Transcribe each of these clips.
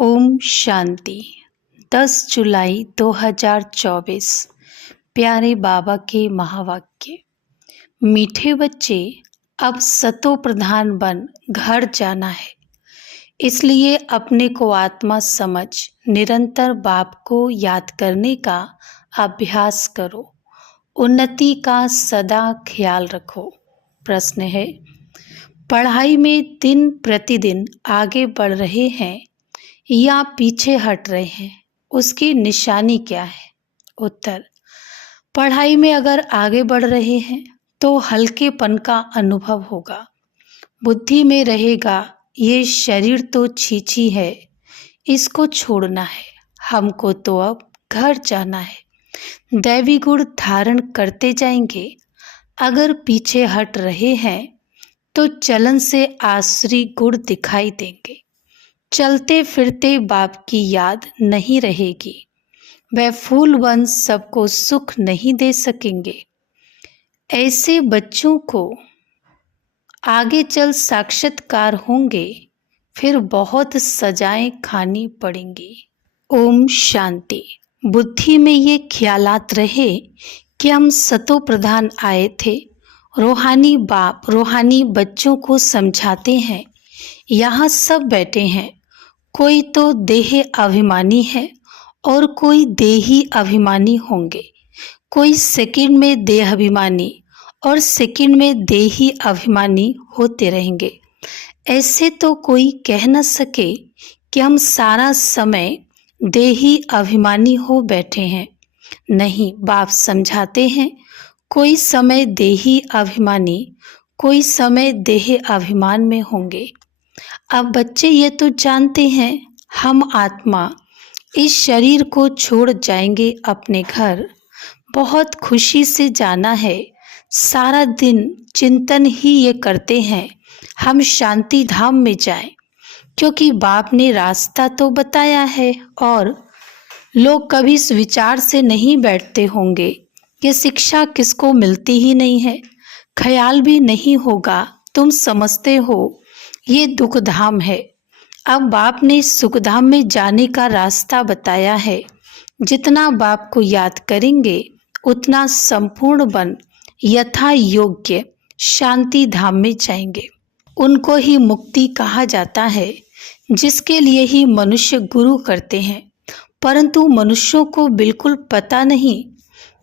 ओम शांति। 10 जुलाई 2024। प्यारे बाबा के महावाक्य। मीठे बच्चे, अब सतो प्रधान बन घर जाना है, इसलिए अपने को आत्मा समझ निरंतर बाप को याद करने का अभ्यास करो। उन्नति का सदा ख्याल रखो। प्रश्न है, पढ़ाई में दिन प्रतिदिन आगे बढ़ रहे हैं या पीछे हट रहे हैं, उसकी निशानी क्या है? उत्तर, पढ़ाई में अगर आगे बढ़ रहे हैं तो हल्केपन का अनुभव होगा। बुद्धि में रहेगा, ये शरीर तो छीछी है, इसको छोड़ना है, हमको तो अब घर जाना है। दैवी गुण धारण करते जाएंगे। अगर पीछे हट रहे हैं तो चलन से आसुरी गुण दिखाई देंगे। चलते फिरते बाप की याद नहीं रहेगी। वह फूल बन सबको सुख नहीं दे सकेंगे। ऐसे बच्चों को आगे चल साक्षात्कार होंगे, फिर बहुत सजाएं खानी पड़ेंगी। ओम शांति। बुद्धि में ये ख्यालात रहे कि हम सतो प्रधान आए थे। रूहानी बाप रूहानी बच्चों को समझाते हैं। यहाँ सब बैठे हैं, कोई तो देह अभिमानी है और कोई देही अभिमानी होंगे। कोई सेकंड में देह अभिमानी और सेकंड में देही अभिमानी होते रहेंगे। ऐसे तो कोई कह न सके कि हम सारा समय देही अभिमानी हो बैठे हैं। नहीं, बाप समझाते हैं, कोई समय देही अभिमानी, कोई समय देह अभिमान में होंगे। अब बच्चे ये तो जानते हैं, हम आत्मा इस शरीर को छोड़ जाएंगे अपने घर। बहुत खुशी से जाना है। सारा दिन चिंतन ही ये करते हैं, हम शांति धाम में जाएं, क्योंकि बाप ने रास्ता तो बताया है। और लोग कभी इस विचार से नहीं बैठते होंगे कि शिक्षा किसको मिलती ही नहीं है। ख्याल भी नहीं होगा, तुम समझते हो ये दुख धाम है। अब बाप ने सुखधाम में जाने का रास्ता बताया है। जितना बाप को याद करेंगे उतना संपूर्ण बन यथा योग्य शांति धाम में जाएंगे। उनको ही मुक्ति कहा जाता है, जिसके लिए ही मनुष्य गुरु करते हैं। परंतु मनुष्यों को बिल्कुल पता नहीं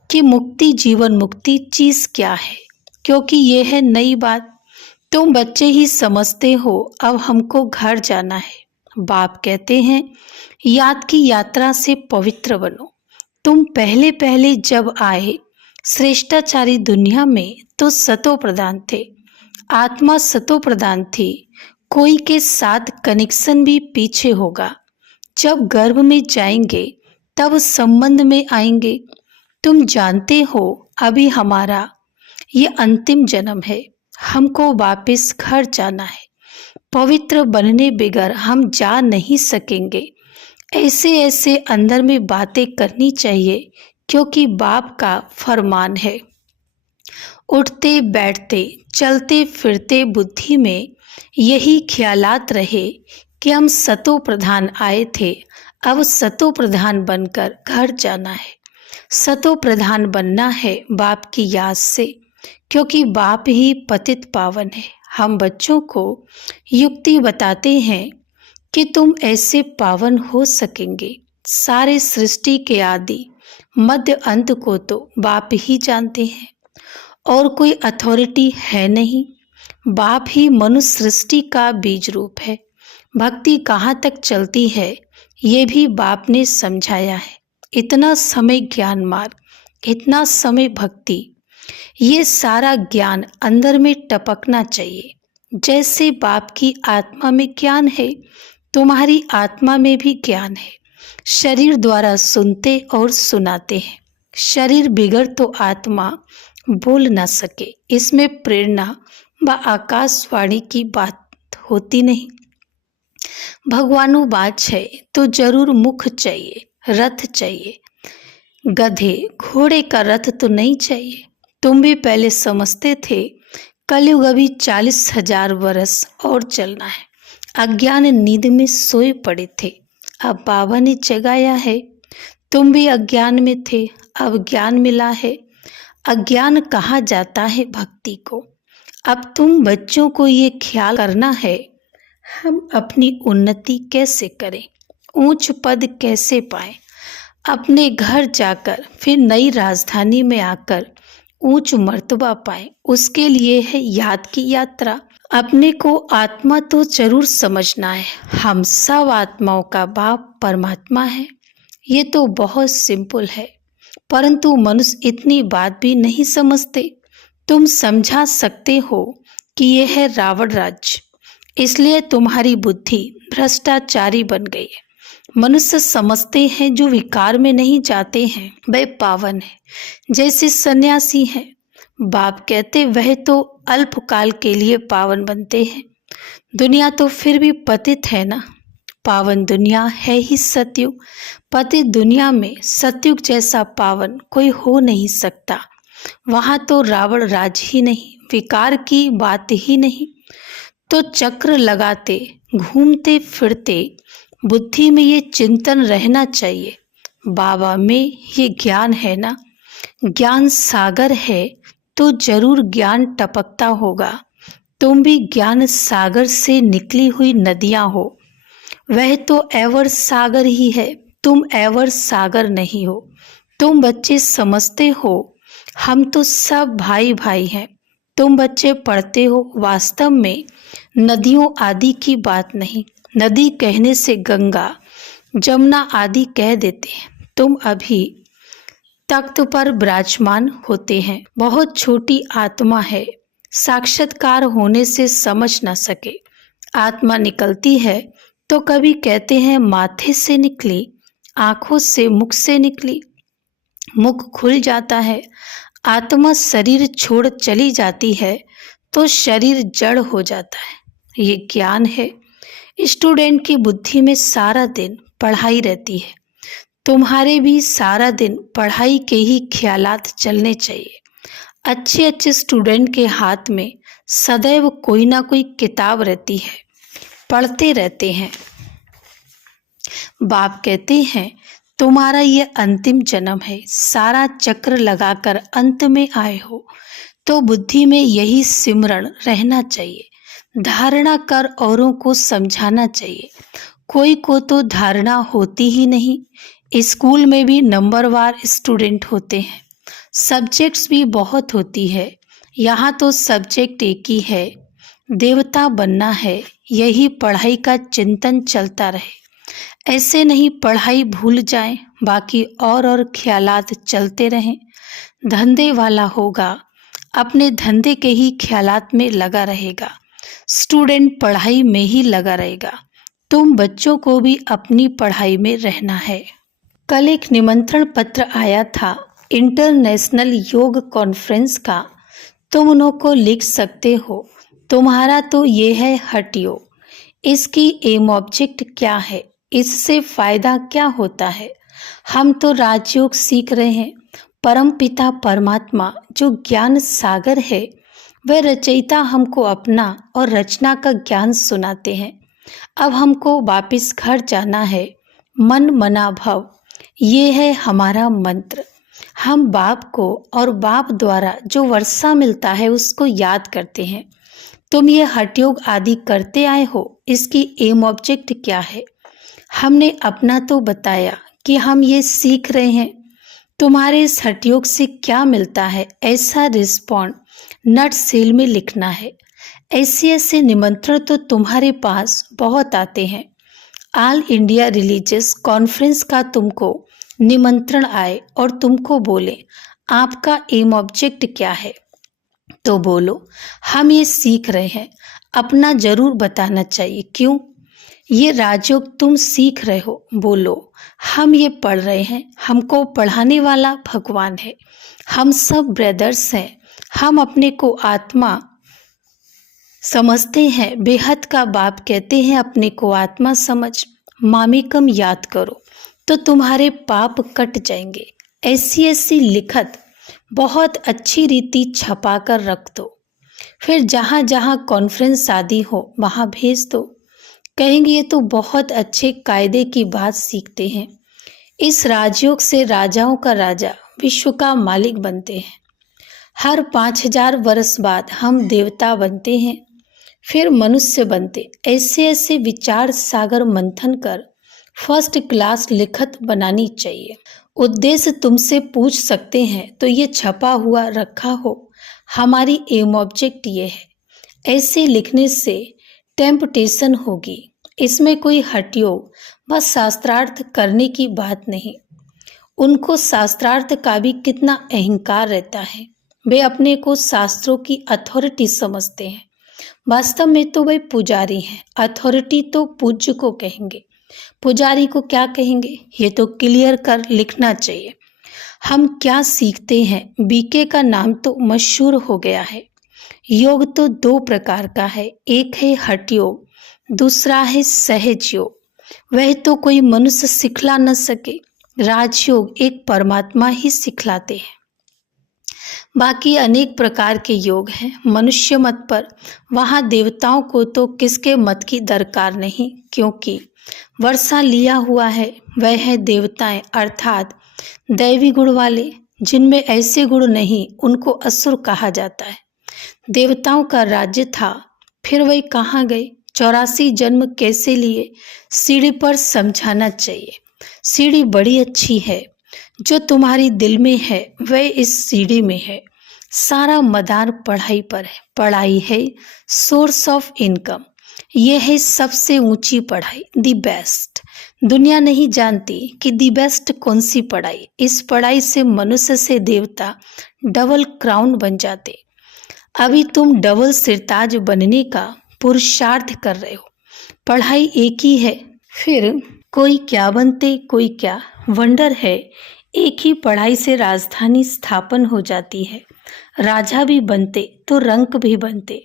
कि मुक्ति, जीवन मुक्ति चीज क्या है, क्योंकि ये है नई बात। तुम बच्चे ही समझते हो, अब हमको घर जाना है। बाप कहते हैं, याद की यात्रा से पवित्र बनो। तुम पहले पहले जब आए श्रेष्ठाचारी दुनिया में तो सतो प्रधान थे, आत्मा सतो प्रधान थी। कोई के साथ कनेक्शन भी पीछे होगा। जब गर्भ में जाएंगे तब संबंध में आएंगे। तुम जानते हो, अभी हमारा ये अंतिम जन्म है, हमको वापस घर जाना है। पवित्र बनने बगैर हम जा नहीं सकेंगे। ऐसे ऐसे अंदर में बातें करनी चाहिए, क्योंकि बाप का फरमान है। उठते बैठते चलते फिरते बुद्धि में यही ख्यालात रहे कि हम सतो प्रधान आए थे, अब सतो प्रधान बनकर घर जाना है। सतो प्रधान बनना है बाप की याद से, क्योंकि बाप ही पतित पावन है। हम बच्चों को युक्ति बताते हैं कि तुम ऐसे पावन हो सकेंगे। सारे सृष्टि के आदि मध्य अंत को तो बाप ही जानते हैं और कोई अथॉरिटी है नहीं। बाप ही मनुष्य सृष्टि का बीज रूप है। भक्ति कहाँ तक चलती है ये भी बाप ने समझाया है। इतना समय ज्ञान मार्ग, इतना समय भक्ति, ये सारा ज्ञान अंदर में टपकना चाहिए। जैसे बाप की आत्मा में ज्ञान है, तुम्हारी आत्मा में भी ज्ञान है। शरीर द्वारा सुनते और सुनाते हैं। शरीर बिगड़ तो आत्मा बोल ना सके, इसमें प्रेरणा व आकाशवाणी की बात होती नहीं। भगवानुवाच है तो जरूर मुख चाहिए, रथ चाहिए। गधे घोड़े का रथ तो नहीं चाहिए। तुम भी पहले समझते थे कलयुग अभी 40,000 वर्ष और चलना है। अज्ञान नींद में सोए पड़े थे। अब बाबा ने जगाया है। तुम भी अज्ञान में थे, अब ज्ञान मिला है। अज्ञान कहा जाता है भक्ति को। अब तुम बच्चों को ये ख्याल करना है, हम अपनी उन्नति कैसे करें, ऊंच पद कैसे पाएं, अपने घर जाकर फिर नई राजधानी में आकर ऊंच मर्तबा पाएं। उसके लिए है याद की यात्रा। अपने को आत्मा तो जरूर समझना है। हम सब आत्माओं का बाप परमात्मा है। ये तो बहुत सिंपल है, परंतु मनुष्य इतनी बात भी नहीं समझते। तुम समझा सकते हो कि यह है रावण राज्य, इसलिए तुम्हारी बुद्धि भ्रष्टाचारी बन गई है। मनुष्य समझते हैं जो विकार में नहीं जाते हैं वे पावन है, जैसे सन्यासी हैं। बाप कहते वह तो अल्पकाल के लिए पावन बनते हैं। दुनिया तो फिर भी पतित है ना। पावन दुनिया है ही सतयुग। पतित दुनिया में सतयुग जैसा पावन कोई हो नहीं सकता। वहां तो रावण राज ही नहीं, विकार की बात ही नहीं। तो चक्र लगाते घूमते फिरते बुद्धि में ये चिंतन रहना चाहिए, बाबा में ये ज्ञान है ना। ज्ञान सागर है तो जरूर ज्ञान टपकता होगा। तुम भी ज्ञान सागर से निकली हुई नदियां हो। वह तो एवर सागर ही है, तुम एवर सागर नहीं हो। तुम बच्चे समझते हो हम तो सब भाई भाई हैं। तुम बच्चे पढ़ते हो, वास्तव में नदियों आदि की बात नहीं। नदी कहने से गंगा जमुना आदि कह देते हैं। तुम अभी तख्त पर विराजमान होते हैं। बहुत छोटी आत्मा है, साक्षात्कार होने से समझ न सके। आत्मा निकलती है तो कभी कहते हैं माथे से निकली, आंखों से मुख से निकली। मुख खुल जाता है, आत्मा शरीर छोड़ चली जाती है तो शरीर जड़ हो जाता है। ये ज्ञान है। स्टूडेंट की बुद्धि में सारा दिन पढ़ाई रहती है। तुम्हारे भी सारा दिन पढ़ाई के ही ख्यालात चलने चाहिए। अच्छे अच्छे स्टूडेंट के हाथ में सदैव कोई ना कोई किताब रहती है, पढ़ते रहते हैं। बाप कहते हैं तुम्हारा ये अंतिम जन्म है, सारा चक्र लगाकर अंत में आए हो तो बुद्धि में यही सिमरण रहना चाहिए। धारणा कर औरों को समझाना चाहिए। कोई को तो धारणा होती ही नहीं। स्कूल में भी नंबरवार स्टूडेंट होते हैं, सब्जेक्ट्स भी बहुत होती है। यहाँ तो सब्जेक्ट एक ही है, देवता बनना है। यही पढ़ाई का चिंतन चलता रहे। ऐसे नहीं पढ़ाई भूल जाएं, बाकी और ख्यालात चलते रहें। धंधे वाला होगा, अपने धंधे के ही ख्यालात में लगा रहेगा। स्टूडेंट पढ़ाई में ही लगा रहेगा। तुम बच्चों को भी अपनी पढ़ाई में रहना है। कल एक निमंत्रण पत्र आया था इंटरनेशनल योग कॉन्फ्रेंस का। तुम उनको लिख सकते हो। तुम्हारा तो ये है हटियो। इसकी एम ऑब्जेक्ट क्या है, इससे फायदा क्या होता है। हम तो राजयोग सीख रहे हैं। परम पिता परमात्मा जो ज्ञान सागर है, वह रचयिता हमको अपना और रचना का ज्ञान सुनाते हैं। अब हमको वापिस घर जाना है। मन मना भव, ये है हमारा मंत्र। हम बाप को और बाप द्वारा जो वर्षा मिलता है उसको याद करते हैं। तुम ये हठयोग आदि करते आए हो, इसकी एम ऑब्जेक्ट क्या है। हमने अपना तो बताया कि हम ये सीख रहे हैं। तुम्हारे इस हठयोग से क्या मिलता है, ऐसा रिस्पॉन्ड नट सेल में लिखना है। ऐसे ऐसे निमंत्रण तो तुम्हारे पास बहुत आते हैं। ऑल इंडिया रिलीजियस कॉन्फ्रेंस का तुमको निमंत्रण आए और तुमको बोले आपका एम ऑब्जेक्ट क्या है, तो बोलो हम ये सीख रहे हैं। अपना जरूर बताना चाहिए। क्यों ये राजयोग तुम सीख रहे हो, बोलो हम ये पढ़ रहे हैं। हमको पढ़ाने वाला भगवान है। हम सब ब्रदर्स हैं। हम अपने को आत्मा समझते हैं। बेहद का बाप कहते हैं अपने को आत्मा समझ, मामिकम याद करो तो तुम्हारे पाप कट जाएंगे। ऐसी ऐसी लिखत बहुत अच्छी रीति छपा कर रख दो, फिर जहाँ जहाँ कॉन्फ्रेंस आदि हो वहाँ भेज दो। कहेंगे ये तो बहुत अच्छे कायदे की बात सीखते हैं। इस राजयोग से राजाओं का राजा विश्व का मालिक बनते हैं। हर 5000 वर्ष बाद हम देवता बनते हैं, फिर मनुष्य बनते। ऐसे ऐसे विचार सागर मंथन कर फर्स्ट क्लास लिखत बनानी चाहिए। उद्देश्य तुमसे पूछ सकते हैं तो ये छपा हुआ रखा हो। हमारी एम ऑब्जेक्ट ये है। ऐसे लिखने से टेम्पटेशन होगी। इसमें कोई हठयोग व शास्त्रार्थ करने की बात नहीं। उनको शास्त्रार्थ का भी कितना अहंकार रहता है। वे अपने को शास्त्रों की अथॉरिटी समझते हैं। वास्तव में तो वे पुजारी हैं। अथॉरिटी तो पूज्य को कहेंगे, पुजारी को क्या कहेंगे, ये तो क्लियर कर लिखना चाहिए। हम क्या सीखते हैं? बीके का नाम तो मशहूर हो गया है। योग तो 2 प्रकार का है, एक है हठ योग, दूसरा है सहज योग। वह तो कोई मनुष्य सिखला न सके। राजयोग एक परमात्मा ही सिखलाते हैं। बाकी अनेक प्रकार के योग हैं मनुष्य मत पर। वहाँ देवताओं को तो किसके मत की दरकार नहीं, क्योंकि वर्षा लिया हुआ है वह है देवताएं, अर्थात दैवी गुण वाले। जिनमें ऐसे गुण नहीं उनको असुर कहा जाता है। देवताओं का राज्य था, फिर वही कहाँ गए? 84 जन्म कैसे लिए? सीढ़ी पर समझाना चाहिए। सीढ़ी बड़ी अच्छी है, जो तुम्हारी दिल में है वह इस सीढ़ी में है। सारा मदार पढ़ाई पर है। पढ़ाई है सोर्स ऑफ इनकम। यह है सबसे ऊंची पढ़ाई, दी बेस्ट। दुनिया नहीं जानती कि दी बेस्ट कौन सी पढ़ाई। इस पढ़ाई से मनुष्य से देवता डबल क्राउन बन जाते। अभी तुम डबल सिरताज बनने का पुरुषार्थ कर रहे हो। पढ़ाई एक ही है, फिर कोई क्या बनते कोई क्या। वंडर है, एक ही पढ़ाई से राजधानी स्थापन हो जाती है। राजा भी बनते तो रंक भी बनते।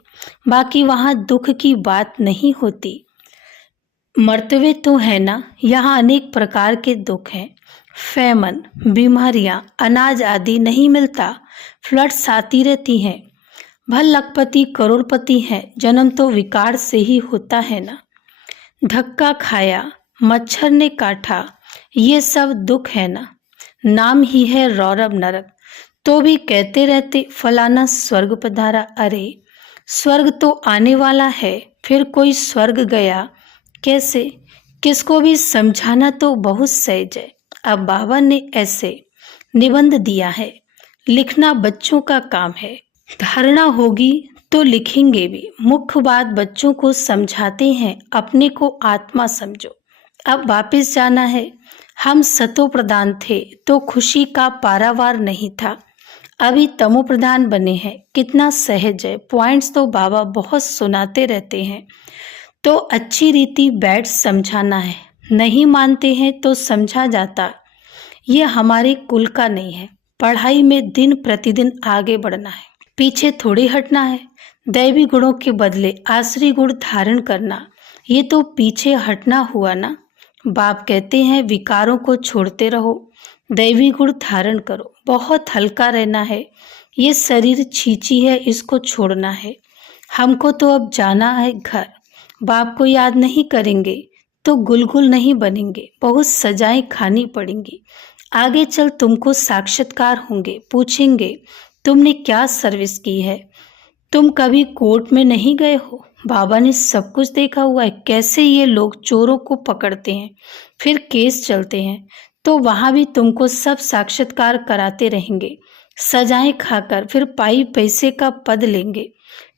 बाकी वहाँ दुख की बात नहीं होती। मर्तबे तो है ना, यहाँ अनेक प्रकार के दुख हैं। फैमन, बीमारियाँ, अनाज आदि नहीं मिलता, फ्लड्स आती रहती हैं। भल लखपति करोड़पति हैं, जन्म तो विकार से ही होता है ना। धक्का खाया, मच्छर ने काटा, ये सब दुख है ना। नाम ही है रौरव नरक, तो भी कहते रहते फलाना स्वर्ग पधारा। अरे स्वर्ग तो आने वाला है, फिर कोई स्वर्ग गया कैसे? किसको भी समझाना तो बहुत सहज है। अब बाबा ने ऐसे निबंध दिया है, लिखना बच्चों का काम है। धारणा होगी तो लिखेंगे भी। मुख्य बात बच्चों को समझाते हैं, अपने को आत्मा समझो। अब वापस जाना है। हम सतो प्रधान थे तो खुशी का पारावार नहीं था, अभी तमो प्रधान बने हैं। कितना सहज है। पॉइंट्स तो बाबा बहुत सुनाते रहते हैं। तो अच्छी रीति बैठ समझाना है। नहीं मानते हैं तो समझा जाता। ये हमारे कुल का नहीं है। पढ़ाई में दिन प्रतिदिन आगे बढ़ना है, पीछे थोड़ी हटना है। दैवी गुणों के बदले आसुरी गुण धारण करना, ये तो पीछे हटना हुआ ना। बाप कहते हैं विकारों को छोड़ते रहो, दैवी गुण धारण करो। बहुत हल्का रहना है। ये शरीर छींची है, इसको छोड़ना है। हमको तो अब जाना है घर। बाप को याद नहीं करेंगे तो गुलगुल नहीं बनेंगे, बहुत सजाएं खानी पड़ेंगी। आगे चल तुमको साक्षात्कार होंगे, पूछेंगे तुमने क्या सर्विस की है। तुम कभी कोर्ट में नहीं गए हो? बाबा ने सब कुछ देखा हुआ है, कैसे ये लोग चोरों को पकड़ते हैं, फिर केस चलते हैं। तो वहाँ भी तुमको सब साक्षात्कार कराते रहेंगे, सजाएं खाकर, फिर पाई पैसे का पद लेंगे।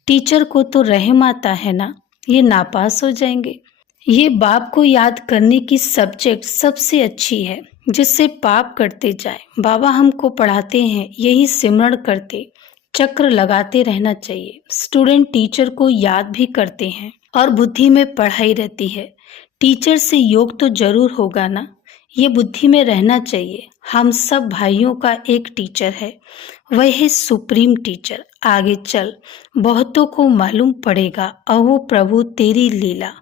टीचर को तो रहम आता है ना, ये नापास हो जाएंगे। ये बाप को याद करने की सब्जेक्ट सबसे अच्छी है, जिससे पाप करते जाए। बाबा हमको पढ़ाते हैं, यही सिमरण करते चक्र लगाते रहना चाहिए। स्टूडेंट टीचर को याद भी करते हैं और बुद्धि में पढ़ाई रहती है। टीचर से योग तो जरूर होगा ना, ये बुद्धि में रहना चाहिए। हम सब भाइयों का एक टीचर है, वह है सुप्रीम टीचर। आगे चल बहुतों को मालूम पड़ेगा, अहो प्रभु तेरी लीला।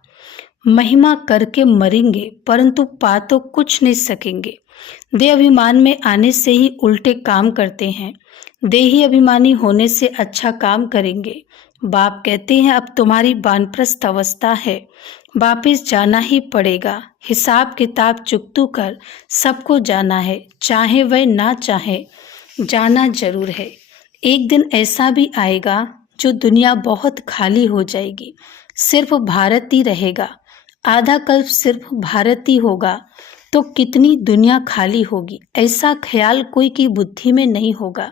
महिमा करके मरेंगे परंतु पा तो कुछ नहीं सकेंगे। देह अभिमान में आने से ही उल्टे काम करते हैं। देही अभिमानी होने से अच्छा काम करेंगे। बाप कहते हैं अब तुम्हारी वानप्रस्थ अवस्था है, वापस जाना ही पड़ेगा। हिसाब किताब चुकतू कर सबको जाना है, चाहे वह ना चाहे जाना जरूर है। एक दिन ऐसा भी आएगा जो दुनिया बहुत खाली हो जाएगी, सिर्फ भारत ही रहेगा। आधा कल्प सिर्फ भारत ही होगा तो कितनी दुनिया खाली होगी, ऐसा ख्याल कोई की बुद्धि में नहीं होगा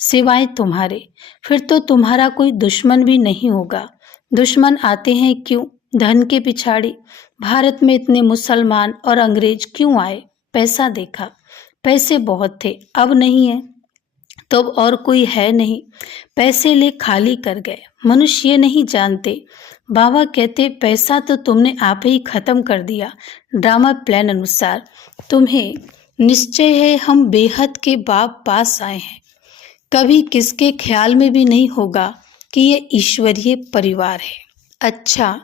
सिवाय तुम्हारे। फिर तो तुम्हारा कोई दुश्मन भी नहीं होगा। दुश्मन आते हैं क्यों? धन के पिछाड़ी। भारत में इतने मुसलमान और अंग्रेज क्यों आए? पैसा देखा, पैसे बहुत थे, अब नहीं है तो अब और कोई है नहीं, पैसे ले खाली कर गए। मनुष्य ये नहीं जानते, बाबा कहते पैसा तो तुमने आप ही खत्म कर दिया ड्रामा प्लान अनुसार। तुम्हें निश्चय है हम बेहद के बाप पास आए हैं। कभी किसके ख्याल में भी नहीं होगा कि ये ईश्वरीय परिवार है। अच्छा,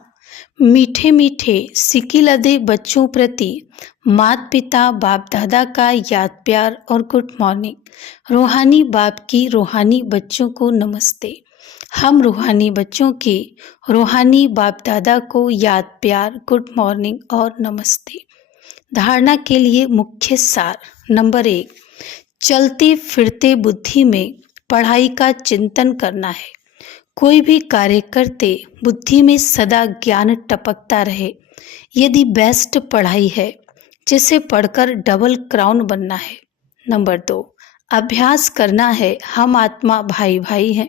मीठे मीठे सिकी लदे बच्चों प्रति माता पिता बाप दादा का याद प्यार और गुड मॉर्निंग। रूहानी बाप की रूहानी बच्चों को नमस्ते। हम रूहानी बच्चों के रूहानी बाप दादा को याद प्यार गुड मॉर्निंग और नमस्ते। धारणा के लिए मुख्य सार। नंबर 1, चलते फिरते बुद्धि में पढ़ाई का चिंतन करना है। कोई भी कार्य करते बुद्धि में सदा ज्ञान टपकता रहे। यदि बेस्ट पढ़ाई है जिसे पढ़कर डबल क्राउन बनना है। नंबर 2, अभ्यास करना है हम आत्मा भाई भाई हैं।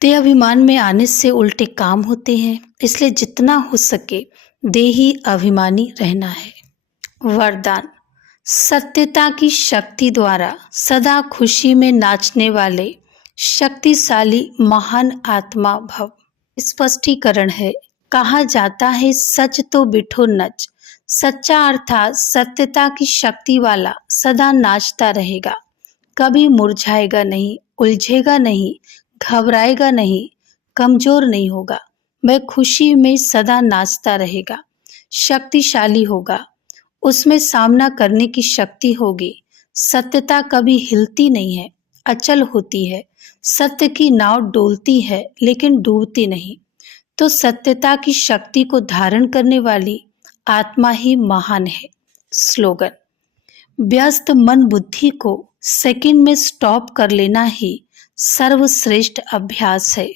ते अभिमान में आने से उल्टे काम होते हैं, इसलिए जितना हो सके देही अभिमानी रहना है। वरदान, सत्यता की शक्ति द्वारा सदा खुशी में नाचने वाले शक्तिशाली महान आत्मा भव। स्पष्टीकरण है, कहा जाता है सच तो बिठो नच। सच्चा अर्थात सत्यता की शक्ति वाला सदा नाचता रहेगा, कभी मुरझाएगा नहीं, उलझेगा नहीं, घबराएगा नहीं, कमजोर नहीं होगा। वह खुशी में सदा नाचता रहेगा, शक्तिशाली होगा, उसमें सामना करने की शक्ति होगी। सत्यता कभी हिलती नहीं है, अचल होती है। सत्य की नाव डोलती है लेकिन डूबती नहीं। तो सत्यता की शक्ति को धारण करने वाली आत्मा ही महान है। स्लोगन, व्यस्त मन बुद्धि को सेकंड में स्टॉप कर लेना ही सर्वश्रेष्ठ अभ्यास है।